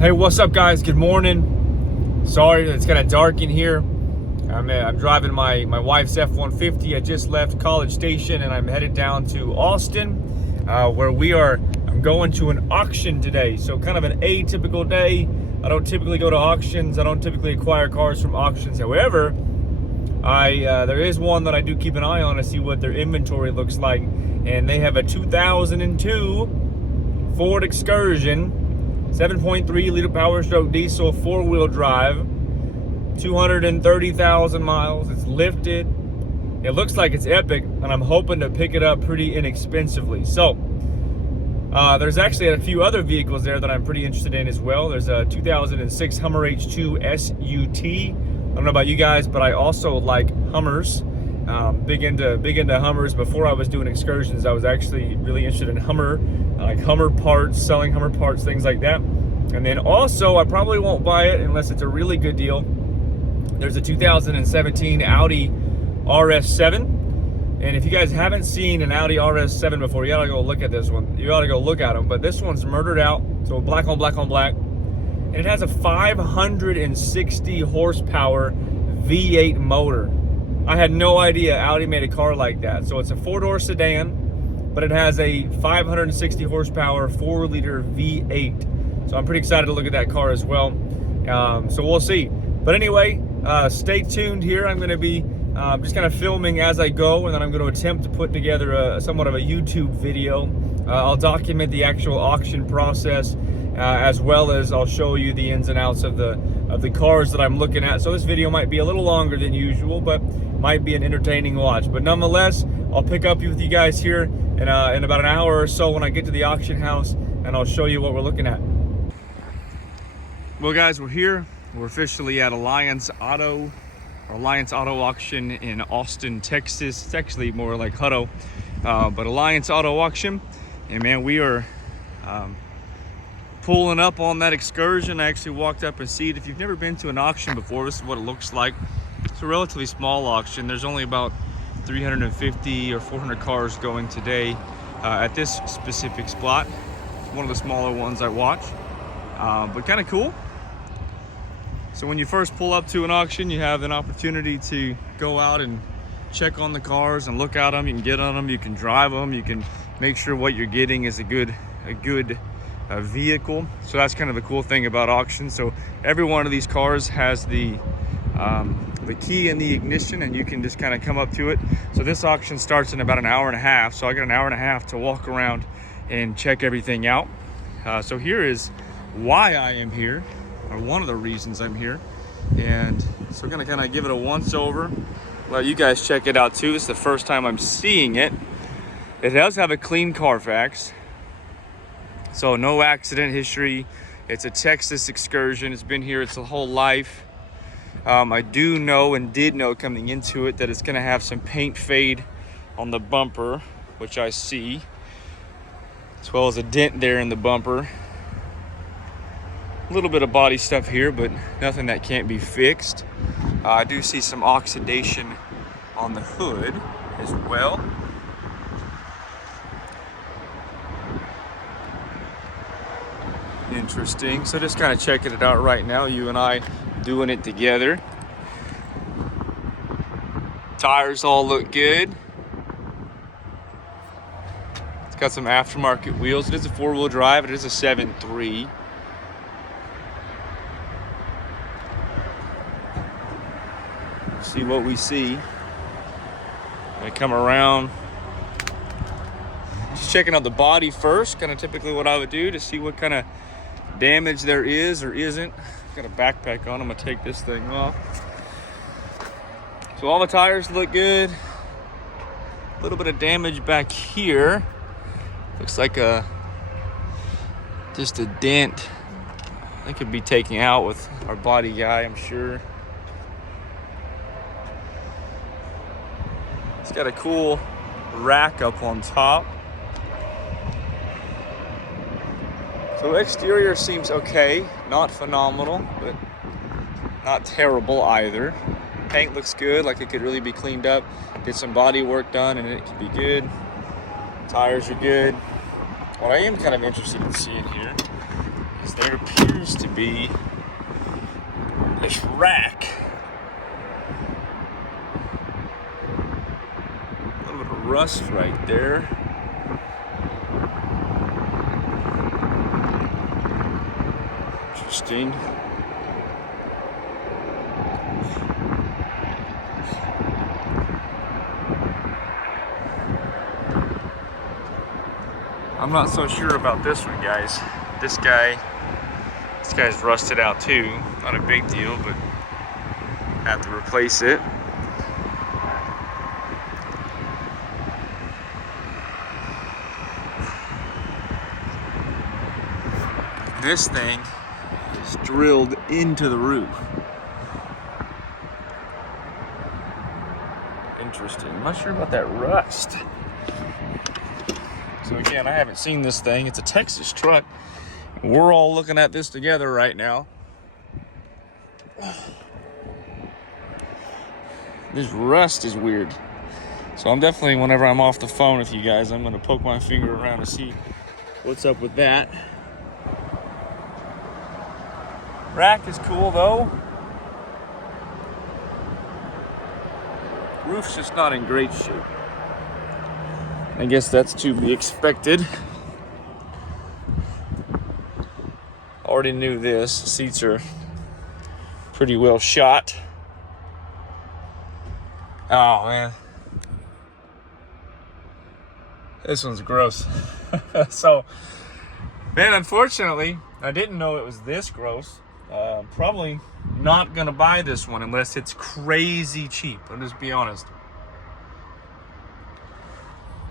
Hey, what's up, guys? Good morning. Sorry, it's kind of dark in here. I'm driving my wife's F-150. I just left College Station and I'm headed down to Austin, where I'm going to an auction today. So kind of an atypical day. I don't typically go to auctions. I don't typically acquire cars from auctions. However, there is one that I do keep an eye on to see what their inventory looks like. And they have a 2002 Ford Excursion, 7.3 liter power stroke diesel, 4-wheel drive, 230,000 miles. It's lifted. It looks like it's epic, and I'm hoping to pick it up pretty inexpensively. So there's actually a few other vehicles there that I'm pretty interested in as well. There's a 2006 Hummer H2 SUT. I don't know about you guys, but I also like Hummers. Big into Hummers. Before I was doing excursions, I was actually really interested in Hummer, like Hummer parts, selling Hummer parts, things like that. And then also, I probably won't buy it unless it's a really good deal. There's a 2017 Audi RS7. And if you guys haven't seen an Audi RS7 before, you gotta go look at this one. You gotta go look at them. But this one's murdered out, so black on black on black. And it has a 560 horsepower V8 motor. I had no idea Audi made a car like that. So it's a 4-door sedan, but it has a 560 horsepower 4-liter V8. So I'm pretty excited to look at that car as well. So we'll see. But anyway, stay tuned here. I'm going to be just kind of filming as I go, and then I'm going to attempt to put together somewhat of a YouTube video. I'll document the actual auction process, as well as I'll show you the ins and outs of the cars that I'm looking at. So this video might be a little longer than usual, but might be an entertaining watch. But nonetheless, I'll pick up with you guys here in about an hour or so when I get to the auction house, and I'll show you what we're looking at. Well, guys, we're here. We're officially at Alliance Auto Auction in Austin, Texas. It's actually more like Hutto, but Alliance Auto Auction. And man, we are pulling up on that Excursion. I actually walked up and see it. If you've never been to an auction before, this is what it looks like. It's a relatively small auction. There's only about 350 or 400 cars going today at this specific spot. It's one of the smaller ones I watch, but kind of cool. So when you first pull up to an auction, you have an opportunity to go out and check on the cars and look at them. You can get on them, you can drive them, you can make sure what you're getting is a good vehicle. So that's kind of the cool thing about auctions. So every one of these cars has the key in the ignition, and you can just kind of come up to it. So this auction starts in about an hour and a half. So I got an hour and a half to walk around and check everything out. So here is why I am here, or one of the reasons I'm here. And so we're gonna kind of give it a once over, let you guys check it out too. This is the first time I'm seeing it. It does have a clean Carfax, so no accident history. It's a Texas Excursion. It's been here its whole life. I do know and did know coming into it that it's gonna have some paint fade on the bumper, which I see, as well as a dent there in the bumper. A little bit of body stuff here, but nothing that can't be fixed. I do see some oxidation on the hood as well. Interesting. So just kind of checking it out right now, you and I doing it together. Tires all look good. It's got some aftermarket wheels. It is a 4-wheel drive. It is a 7.3. See what we see. I come around, just checking out the body first, kind of typically what I would do to see what kind of damage there is or isn't. Got a backpack on. I'm gonna take this thing off. So all the tires look good. A little bit of damage back here. Looks like just a dent. It could be taken out with our body guy, I'm sure. It's got a cool rack up on top. So exterior seems okay, not phenomenal, but not terrible either. Paint looks good, like it could really be cleaned up. Get some body work done and it could be good. Tires are good. What I am kind of interested in seeing here is there appears to be this rack. A little bit of rust right there. Interesting. I'm not so sure about this one, guys. This guy's rusted out too. Not a big deal, but have to replace it. This thing is drilled into the roof. Interesting. I'm not sure about that rust. So again, I haven't seen this thing. It's a Texas truck. We're all looking at this together right now. This rust is weird. So I'm definitely, whenever I'm off the phone with you guys, I'm gonna poke my finger around to see what's up with that. Rack is cool though. Roof's just not in great shape. I guess that's to be expected. Already knew this. Seats are pretty well shot. Oh man. This one's gross. So, man, unfortunately, I didn't know it was this gross. Probably not gonna buy this one unless it's crazy cheap. I'll just be honest.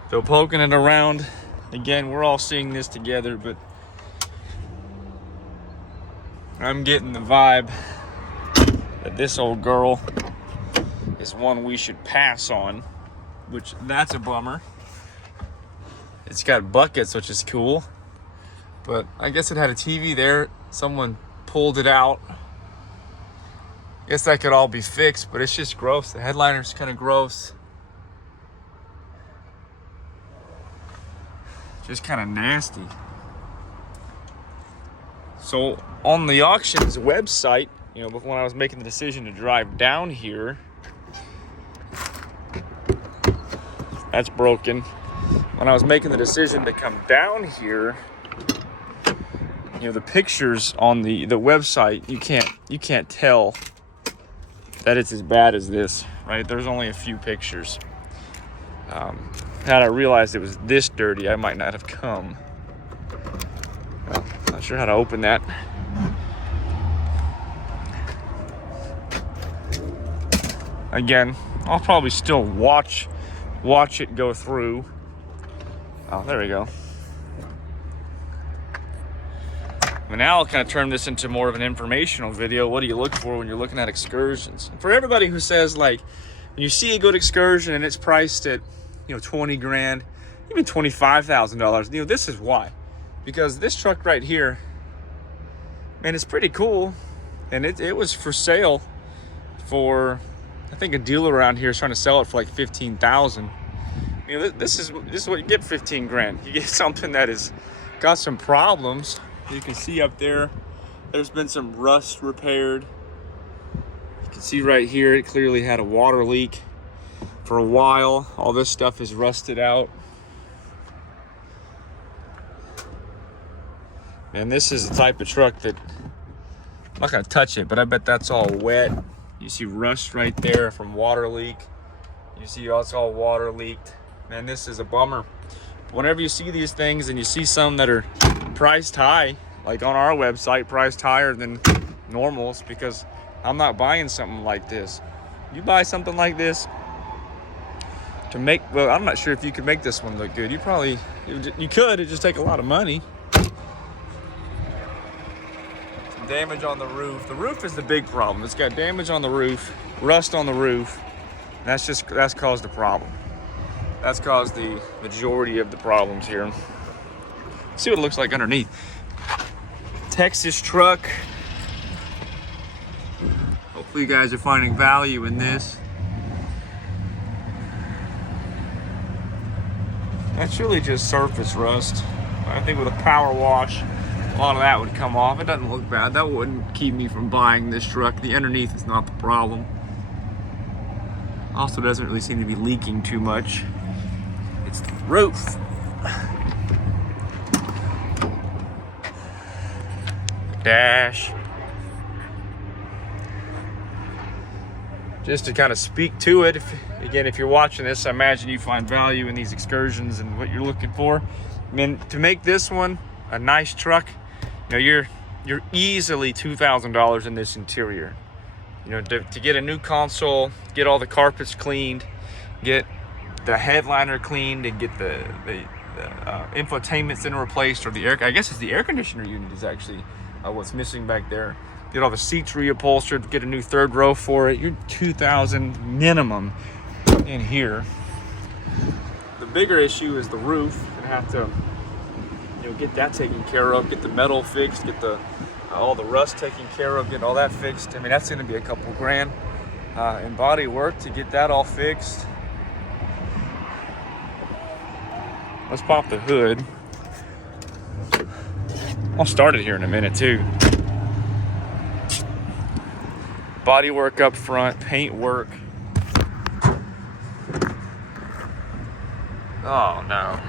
So poking it around, again, we're all seeing this together, but I'm getting the vibe that this old girl is one we should pass on, which that's a bummer. It's got buckets, which is cool, but I guess it had a TV there. Someone pulled it out. Guess that could all be fixed, but it's just gross. The headliner's kind of gross. Just kind of nasty. So on the auction's website, you know, when I was making the decision to drive down here, that's broken. When I was making the decision to come down here, you know, the pictures on the website, you can't tell that it's as bad as this, right? There's only a few pictures. Had I realized it was this dirty, I might not have come. Well, not sure how to open that. Again, I'll probably still watch it go through. Oh, there we go. But now I'll kind of turn this into more of an informational video. What do you look for when you're looking at excursions? For everybody who says, like, when you see a good excursion and it's priced at, you know, 20 grand, even $25,000, you know, this is why. Because this truck right here, man, it's pretty cool. And it was for sale for, I think a dealer around here is trying to sell it for like 15,000. You know, this is what you get, 15 grand. You get something that has got some problems. You can see up there, there's been some rust repaired. You can see right here, it clearly had a water leak for a while. All this stuff is rusted out. And this is the type of truck that, I'm not gonna touch it, but I bet that's all wet. You see rust right there from water leak. You see it's all water leaked. Man, this is a bummer. Whenever you see these things and you see some that are priced high, like on our website, priced higher than normal, it's because I'm not buying something like this. You buy something like this to make, well, I'm not sure if you could make this one look good. You could, it'd just take a lot of money. Some damage on the roof. The roof is the big problem. It's got damage on the roof, rust on the roof. That's caused the problem. That's caused the majority of the problems here. Let's see what it looks like underneath. Texas truck. Hopefully you guys are finding value in this. That's really just surface rust. I think with a power wash, lot of that would come off. It doesn't look bad. That wouldn't keep me from buying this truck. The underneath is not the problem. Also doesn't really seem to be leaking too much. It's the roof. Dash. Just to kind of speak to it, if you're watching this, I imagine you find value in these Excursions and what you're looking for. I mean, to make this one a nice truck, you know, you're easily $2,000 in this interior. You know, to get a new console, get all the carpets cleaned, get the headliner cleaned, and get the infotainment center replaced, or I guess it's the air conditioner unit is actually what's missing back there. Get all the seats reupholstered, get a new third row for it. You're $2,000 minimum in here. The bigger issue is the roof. You're gonna have to, you know, get that taken care of, get the metal fixed, get all the rust taken care of, get all that fixed. I mean, that's gonna be a couple grand in body work to get that all fixed. Let's pop the hood. I'll start it here in a minute too. Body work up front, paint work. Oh no.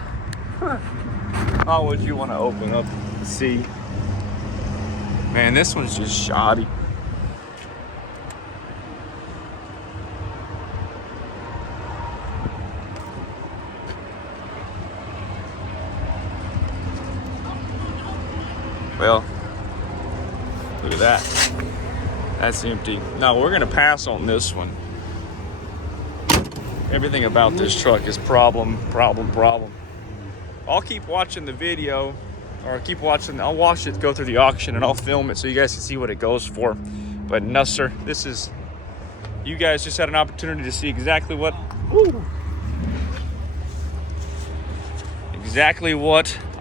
How would you want to open up the seat? Man, this one's just shoddy. Well, look at that. That's empty. No, we're gonna pass on this one. Everything about this truck is problem. I'll keep watching the video, or I'll watch it go through the auction and I'll film it so you guys can see what it goes for. But no, sir, you guys just had an opportunity to see exactly what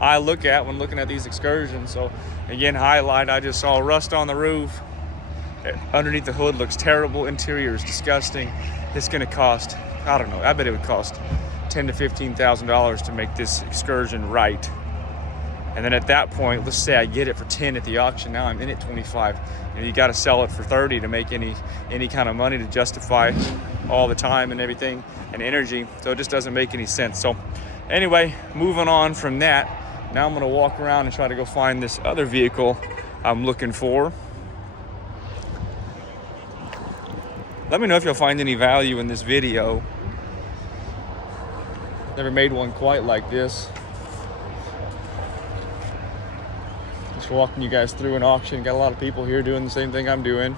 I look at when looking at these Excursions. So again, highlight, I just saw rust on the roof. Underneath the hood looks terrible. Interior is disgusting. It's gonna cost, I don't know, I bet it would cost $10,000 to $15,000 to make this Excursion right. And then at that point, let's say I get it for 10 at the auction. Now I'm in at 25. And you got to sell it for 30 to make any kind of money to justify all the time and everything and energy. So it just doesn't make any sense. So anyway, moving on from that, now I'm gonna walk around and try to go find this other vehicle I'm looking for. Let me know if you'll find any value in this video. Never made one quite like this. Just walking you guys through an auction. Got a lot of people here doing the same thing I'm doing.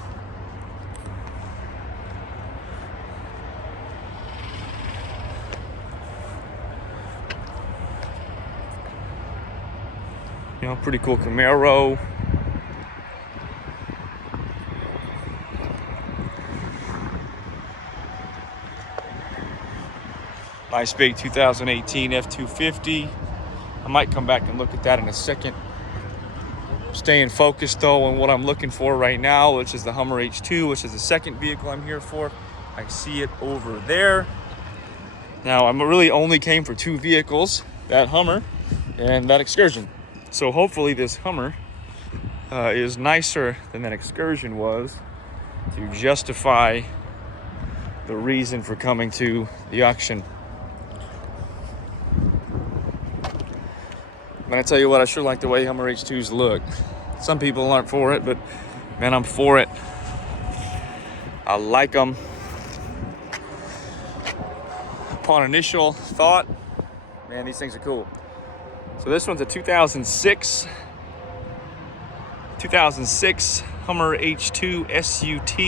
You know, pretty cool Camaro. Nice big 2018 F-250. I might come back and look at that in a second. Staying focused though on what I'm looking for right now, which is the Hummer H2, which is the second vehicle I'm here for. I see it over there. Now, I really only came for two vehicles, that Hummer and that Excursion. So hopefully this Hummer is nicer than that Excursion was to justify the reason for coming to the auction. Man, I tell you what, I sure like the way Hummer H2s look. Some people aren't for it, but man, I'm for it. I like them. Upon initial thought, man, these things are cool. So this one's a 2006 Hummer H2 SUT,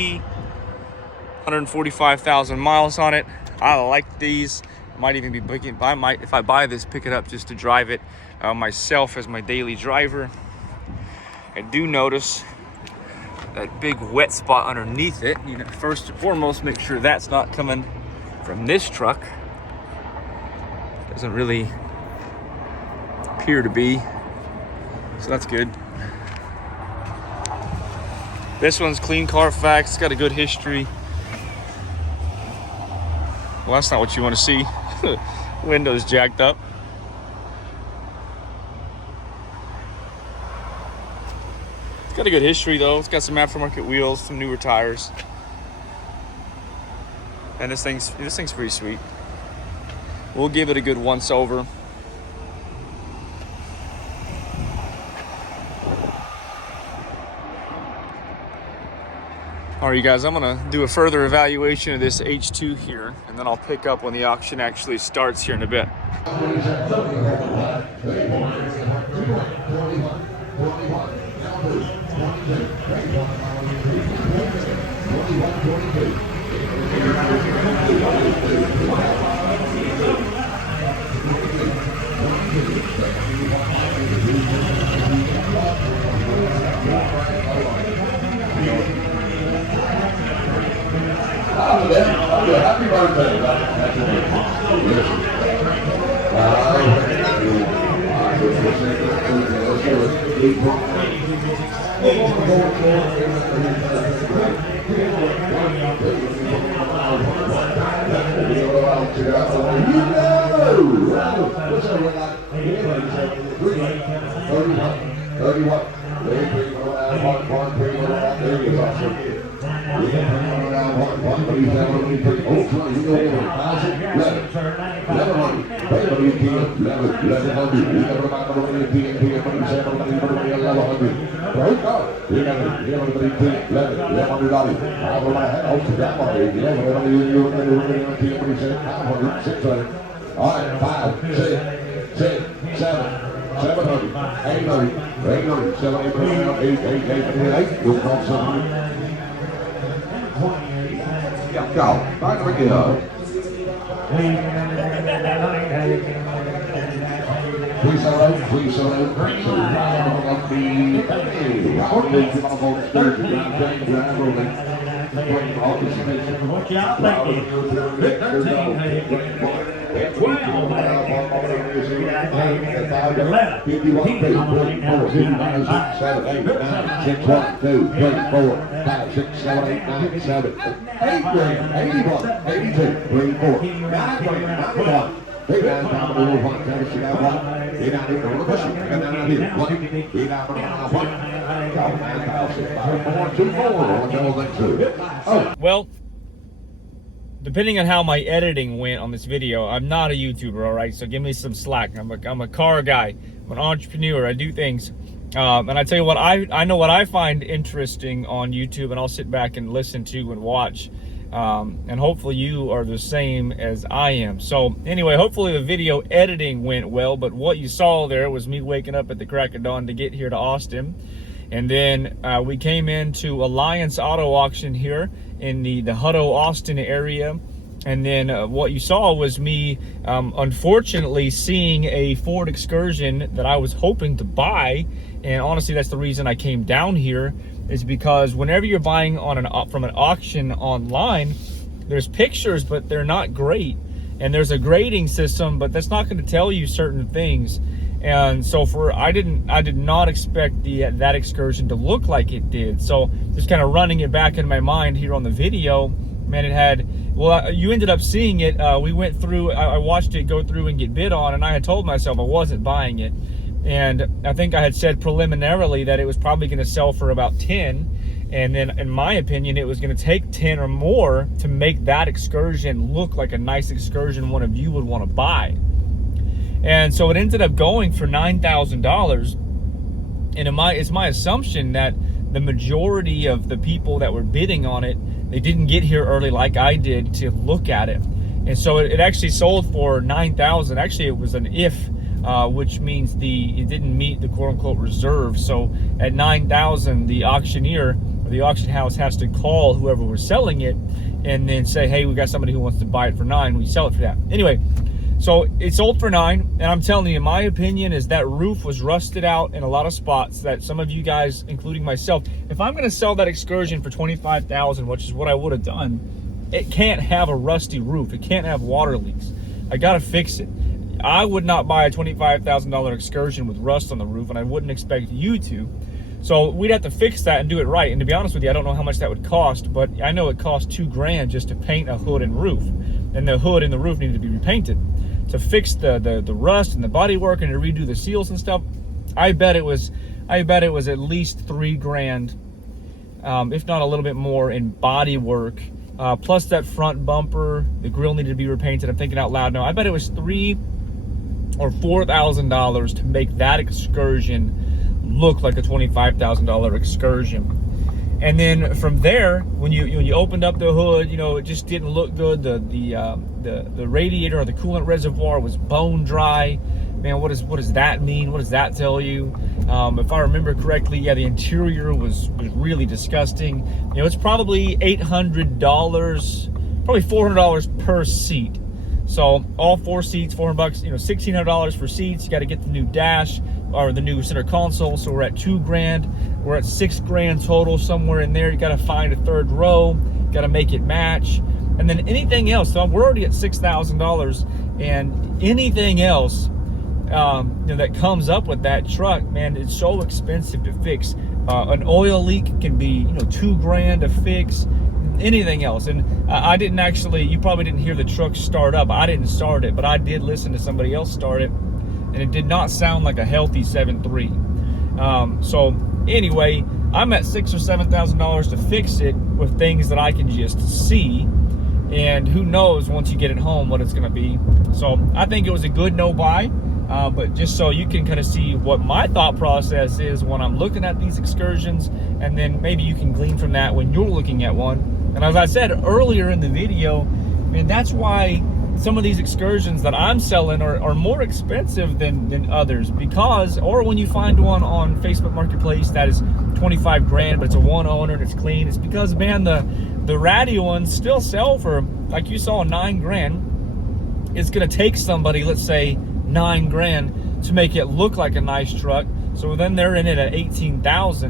145,000 miles on it. I like these. Might even be booking. If I buy this, pick it up just to drive it myself as my daily driver. I do notice that big wet spot underneath it. You know, first and foremost, make sure that's not coming from this truck. Doesn't really appear to be, so that's good. This one's clean Carfax. It's got a good history. Well, that's not what you want to see. Windows jacked up. It's got a good history though. It's got some aftermarket wheels, some newer tires. And this thing's pretty sweet. We'll give it a good once over. All right, you guys, I'm gonna do a further evaluation of this H2 here, and then I'll pick up when the auction actually starts here in a bit. Happy birthday. All right, 5, 6, 7, 700, 800, 800, 7, 8, you'll call something. Go, back to the go. Please allow, please allow, please Well, depending on how my editing went on this video, I'm not a YouTuber, all right? So give me some slack. I'm a car guy. I'm an entrepreneur. I do things. And I tell you what, I know what I find interesting on YouTube, and I'll sit back and listen to and watch. And hopefully you are the same as I am. So anyway, hopefully the video editing went well, but what you saw there was me waking up at the crack of dawn to get here to Austin. And then we came into Alliance Auto Auction here in the Hutto, Austin area. And then what you saw was me, unfortunately, seeing a Ford Excursion that I was hoping to buy. And honestly, that's the reason I came down here, is because whenever you're buying on from an auction online, there's pictures, but they're not great. And there's a grading system, but that's not going to tell you certain things. And so I did not expect that Excursion to look like it did. So just kind of running it back in my mind here on the video, man, it had, well, you ended up seeing it. We went through, I watched it go through and get bid on, and I had told myself I wasn't buying it. And I think I had said preliminarily that it was probably going to sell for about 10. And then in my opinion, it was going to take 10 or more to make that Excursion look like a nice Excursion one of you would want to buy. And so it ended up going for $9,000. And it's my assumption that the majority of the people that were bidding on it, they didn't get here early like I did to look at it. And so it actually sold for $9,000. Actually, it was an if, which means it didn't meet the quote-unquote reserve. So at $9,000, the auctioneer or the auction house has to call whoever was selling it and then say, hey, we got somebody who wants to buy it for $9,000. We sell it for that. Anyway, so it sold for $9,000, and I'm telling you, my opinion is that roof was rusted out in a lot of spots that some of you guys, including myself, if I'm going to sell that Excursion for $25,000, which is what I would have done, it can't have a rusty roof. It can't have water leaks. I got to fix it. I would not buy a $25,000 Excursion with rust on the roof, and I wouldn't expect you to. So we'd have to fix that and do it right. And to be honest with you, I don't know how much that would cost, but I know it cost $2,000 just to paint a hood and roof. And the hood and the roof needed to be repainted. To fix the rust and the bodywork and to redo the seals and stuff, I bet it was I bet it was at least $3,000, if not a little bit more, in body work. Plus that front bumper, the grill needed to be repainted. I'm thinking out loud now. I bet it was $3,000 or $4,000 to make that Excursion look like a $25,000 Excursion. And then from there, when you opened up the hood, you know, it just didn't look good. The radiator or the coolant reservoir was bone dry. Man, what does that mean? What does that tell you? If I remember correctly, yeah, the interior was really disgusting. You know, it's probably $800, probably $400 per seat. So all 4 seats, $400, you know, $1,600 for seats. You got to get the new dash or the new center console. So we're at $2,000. We're at $6,000 total, somewhere in there. You got to find a third row. Got to make it match. And then anything else. So we're already at $6,000, and anything else you know, that comes up with that truck, man, it's so expensive to fix. An oil leak can be, you know, $2,000 to fix. Anything else. And I didn't actually, you probably didn't hear the truck start up. I didn't start it, but I did listen to somebody else start it, and it did not sound like a healthy 7.3. So anyway, I'm at $6,000 or $7,000 to fix it with things that I can just see, and who knows once you get it home what it's going to be. So I think it was a good no buy. But just so you can kind of see what my thought process is when I'm looking at these Excursions, and then maybe you can glean from that when you're looking at one. And as I said earlier in the video, man, that's why some of these Excursions that I'm selling are more expensive than others, because, or when you find one on Facebook Marketplace that is $25,000, but it's a one owner and it's clean, it's because, man, the ratty ones still sell for, like you saw, $9,000. It's going to take somebody, let's say, $9,000 to make it look like a nice truck. So then they're in it at $18,000,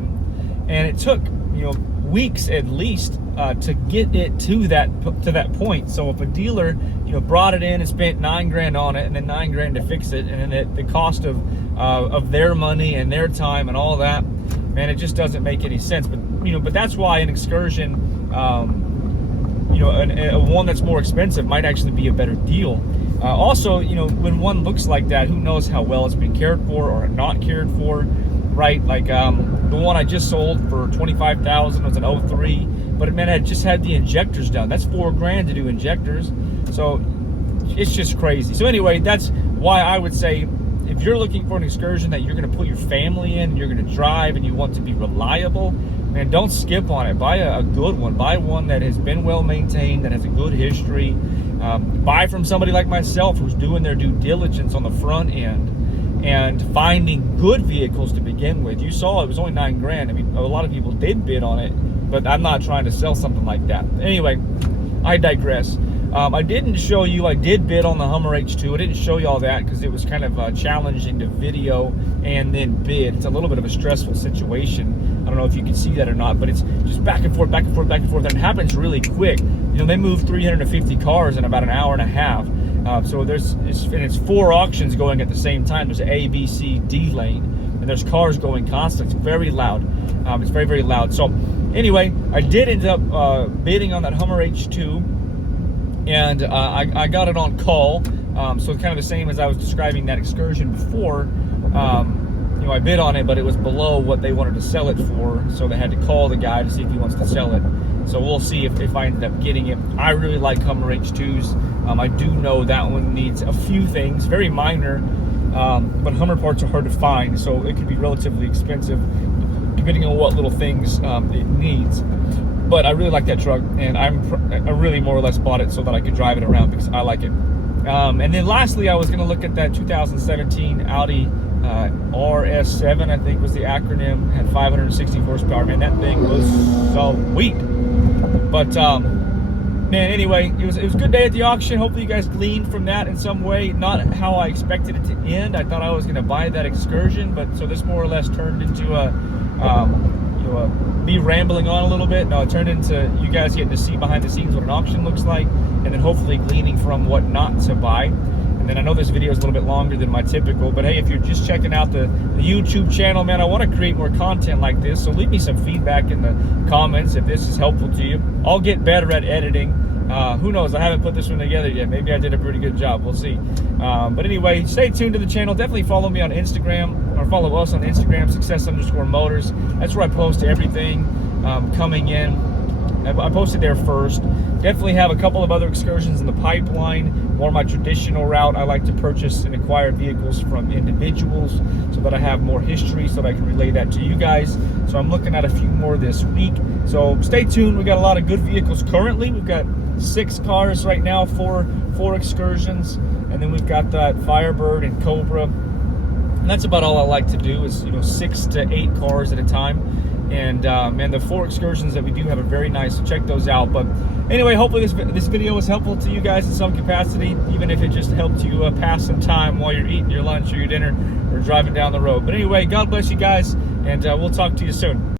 and it took, you know, weeks at least to get it to that point. So if a dealer, you know, brought it in and spent $9,000 on it, and then $9,000 to fix it, and then the cost of their money and their time and all that, man, it just doesn't make any sense. But you know, but that's why an Excursion, you know, a one that's more expensive might actually be a better deal. Also, you know, when one looks like that, who knows how well it's been cared for or not cared for, right? Like the one I just sold for $25,000 was an 03, but it, man, I just had the injectors done. That's $4,000 to do injectors. So it's just crazy. So anyway, that's why I would say, if you're looking for an Excursion that you're going to put your family in, you're going to drive, and you want to be reliable, man, don't skip on it. Buy a good one. Buy one that has been well maintained, that has a good history. Buy from somebody like myself who's doing their due diligence on the front end and finding good vehicles to begin with. You saw it was only $9,000. I mean, a lot of people did bid on it, but I'm not trying to sell something like that. Anyway, I digress. I didn't show you, I did bid on the Hummer H2. I didn't show you all that because it was kind of challenging to video and then bid. It's a little bit of a stressful situation. I don't know if you can see that or not, but it's just back and forth, back and forth, back and forth. And it happens really quick. You know, they move 350 cars in about an hour and a half. So it's 4 auctions going at the same time. There's an A, B, C, D lane, and there's cars going constant. It's very loud. It's very, very loud. So anyway, I did end up bidding on that Hummer H2. And I got it on call, so kind of the same as I was describing that Excursion before. You know, I bid on it, but it was below what they wanted to sell it for, so they had to call the guy to see if he wants to sell it. So we'll see if I ended up getting it. I really like Hummer H2s. I do know that one needs a few things, very minor, but Hummer parts are hard to find, so it could be relatively expensive depending on what little things it needs. But I really like that truck, and I really more or less bought it so that I could drive it around because I like it. And then lastly, I was going to look at that 2017 Audi RS7, I think was the acronym. Had 560 horsepower. Man, that thing was sweet. But man, anyway, it was a good day at the auction. Hopefully you guys gleaned from that in some way. Not how I expected it to end. I thought I was going to buy that Excursion, but so this more or less turned into me rambling on a little bit. No, it turned into you guys getting to see behind the scenes what an auction looks like, and then hopefully gleaning from what not to buy. And then I know this video is a little bit longer than my typical, but hey, if you're just checking out the YouTube channel, man, I want to create more content like this, so leave me some feedback in the comments if this is helpful to you. I'll get better at editing. Who knows? I haven't put this one together yet. Maybe I did a pretty good job. We'll see. But anyway, stay tuned to the channel. Definitely follow me on Instagram, or follow us on Instagram, success_motors. That's where I post everything coming in. I posted there first. Definitely have a couple of other excursions in the pipeline. More my traditional route. I like to purchase and acquire vehicles from individuals so that I have more history, so that I can relay that to you guys. So I'm looking at a few more this week. So stay tuned. We got a lot of good vehicles currently. We've got 6 cars right now, 4 Excursions, and then we've got that Firebird and Cobra. And that's about all I like to do is, 6 to 8 cars at a time. And the 4 Excursions that we do have are very nice, so check those out. But anyway, hopefully this video was helpful to you guys in some capacity, even if it just helped you pass some time while you're eating your lunch or your dinner or driving down the road. But anyway, God bless you guys, and we'll talk to you soon.